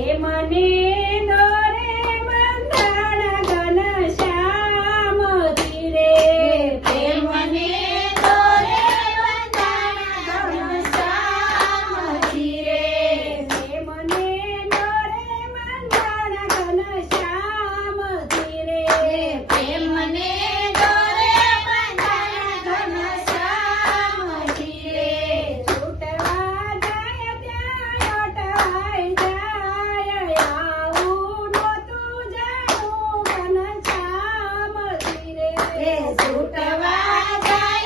મને રે છૂટવા જાય.